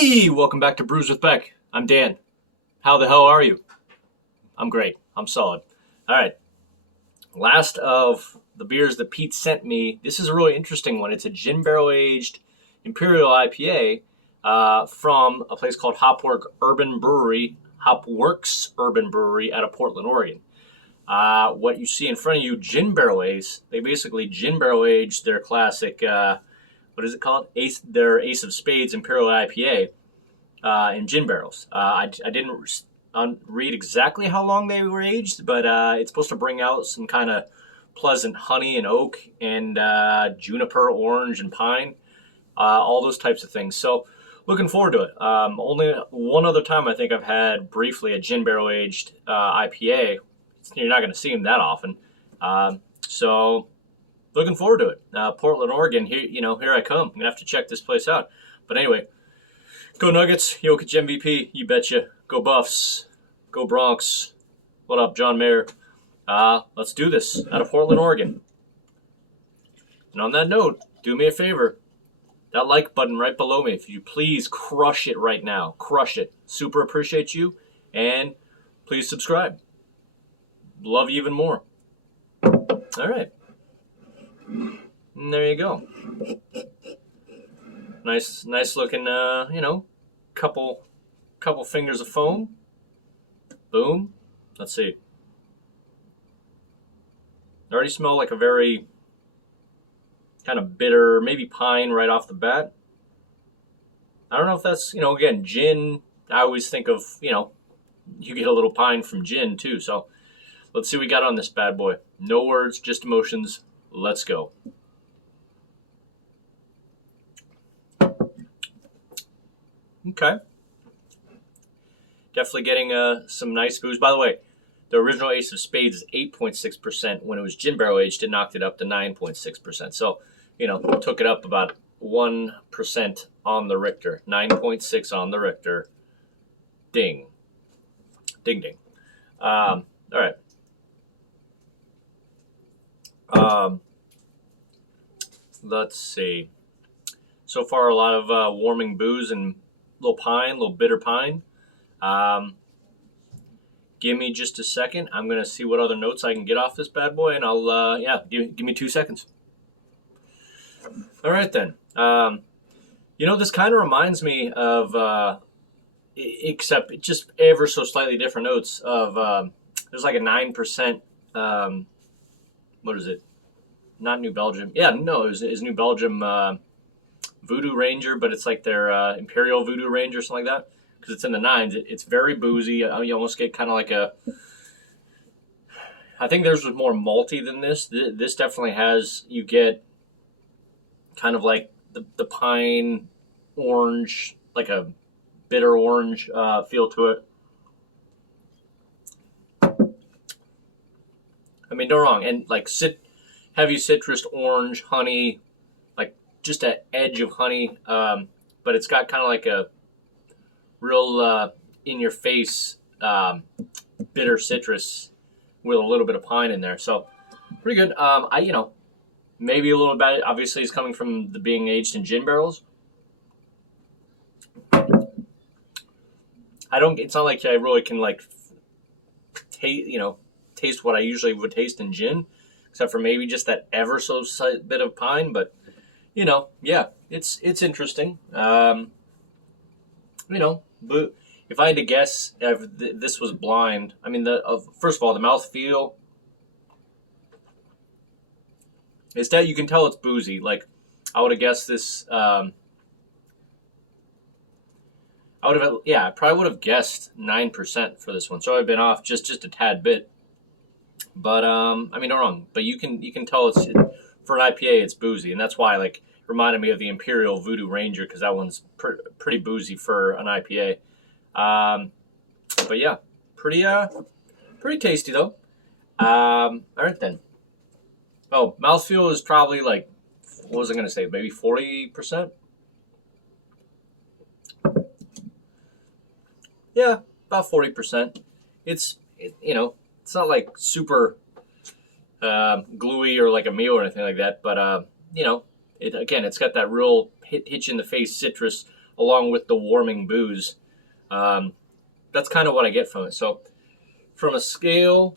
Hey, welcome back to Brews with Beck. I'm Dan. How the hell are you? I'm great. I'm solid. All right. Last of the beers that Pete sent me. This is a really interesting one. It's a gin barrel aged Imperial IPA from a place called Hopworks Urban Brewery out of Portland, Oregon. What you see in front of you, gin barrel aged. They basically gin barrel aged their classic. What is it called? Their Ace of Spades Imperial IPA in gin barrels. I didn't read exactly how long they were aged, but it's supposed to bring out some kind of pleasant honey and oak and juniper, orange, and pine, all those types of things. So looking forward to it. Only one other time I think I've had briefly a gin barrel aged IPA. You're not going to see them that often. So looking forward to it. Portland, Oregon, here I come. I'm going to have to check this place out. But anyway, go Nuggets, Jokic MVP, you betcha. Go Buffs, go Bronx. What up, John Mayer? Let's do this out of Portland, Oregon. And on that note, do me a favor. That like button right below me, if you please crush it right now. Crush it. Super appreciate you. And please subscribe. Love you even more. All right. And there you go. Nice looking, couple fingers of foam. Boom. Let's see. I already smell like a very kind of bitter, maybe pine right off the bat. I don't know if that's, again, gin. I always think of, you get a little pine from gin too. So let's see what we got on this bad boy. No words, just emotions. Let's go. Okay. Definitely getting some nice booze. By the way, the original Ace of Spades is 8.6%. When it was gin barrel aged, it knocked it up to 9.6%. So, took it up about 1% on the Richter. 9.6 on the Richter. Ding. Ding, ding. All right. Let's see. So far, a lot of warming booze and little bitter pine. Give me just a second. I'm going to see what other notes I can get off this bad boy, and I'll, give me 2 seconds. All right, then. This kind of reminds me of, except just ever so slightly different notes of, there's like a 9%, what is it? Not New Belgium. Yeah, no, it was New Belgium Voodoo Ranger, but it's like their Imperial Voodoo Ranger or something like that. Because it's in the 9s. It's very boozy. You almost get kind of like I think theirs was more malty than this. This definitely has, you get kind of like the pine orange, like a bitter orange feel to it. I mean, don't wrong. And like heavy citrus, orange, honey, like just an edge of honey. But it's got kind of like a real in-your-face bitter citrus with a little bit of pine in there. So pretty good. Maybe a little bit. Obviously, it's coming from the being aged in gin barrels. It's not like I really can taste what I usually would taste in gin, except for maybe just that ever so slight bit of pine. But it's interesting. But if I had to guess, if this was blind, I mean, first of all, the mouthfeel is that you can tell it's boozy. Like, I would have guessed this. I probably would have guessed 9% for this one. So I've been off just a tad bit. But don't wrong. But you can tell it's for an IPA, it's boozy, and that's why reminded me of the Imperial Voodoo Ranger, because that one's pretty boozy for an IPA. But yeah, pretty tasty though. All right then. Oh, mouthfeel is probably what was I gonna say? Maybe 40%. Yeah, about 40%. It's not like super gluey or like a meal or anything like that, but it's got that real hit you in the face citrus, along with the warming booze. That's kind of what I get from it. So from a scale,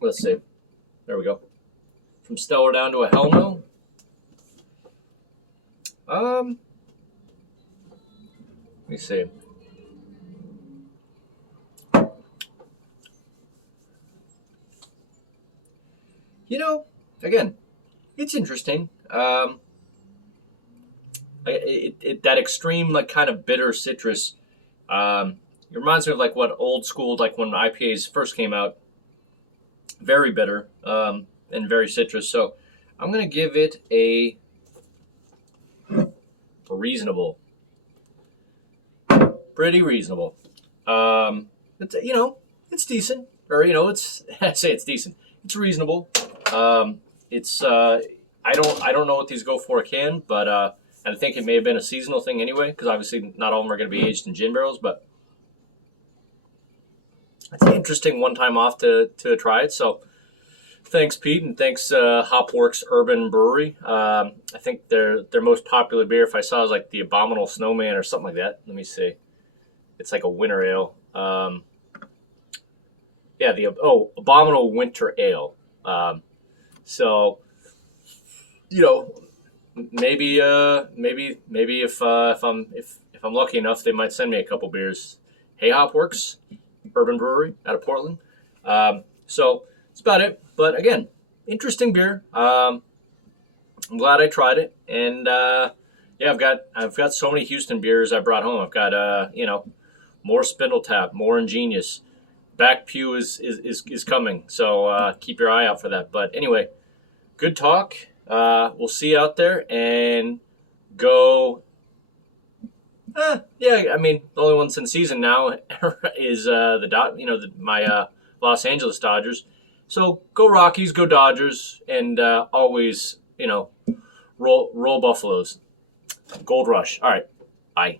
let's see, there we go. From stellar down to a hell no. Let me see. Again, it's interesting. That extreme, like, kind of bitter citrus. It reminds me of like what old school, like when IPAs first came out. Very bitter and very citrus. So I'm gonna give it a reasonable, pretty reasonable. It's it's decent, or it's I say it's decent. It's reasonable. It's I don't know what these go for a can, but and I think it may have been a seasonal thing anyway, because obviously not all of them are going to be aged in gin barrels. But it's an interesting one-time off to try it. So thanks, Pete, and thanks Hopworks Urban Brewery. I think their most popular beer, if I saw, is like the Abominable Snowman or something like that. Let me see. It's like a winter ale. The Abominable Winter Ale. So, maybe if I'm lucky enough, they might send me a couple beers. Hey, Hopworks Urban Brewery out of Portland. So that's about it. But again, interesting beer. I'm glad I tried it, and I've got so many Houston beers I brought home. I've got more Spindle Tap, more Ingenious. Back Pew is coming, so keep your eye out for that. But anyway, good talk. We'll see you out there, and go. The only ones in season now is my Los Angeles Dodgers. So go Rockies, go Dodgers, and always roll Buffaloes. Gold Rush. All right, bye.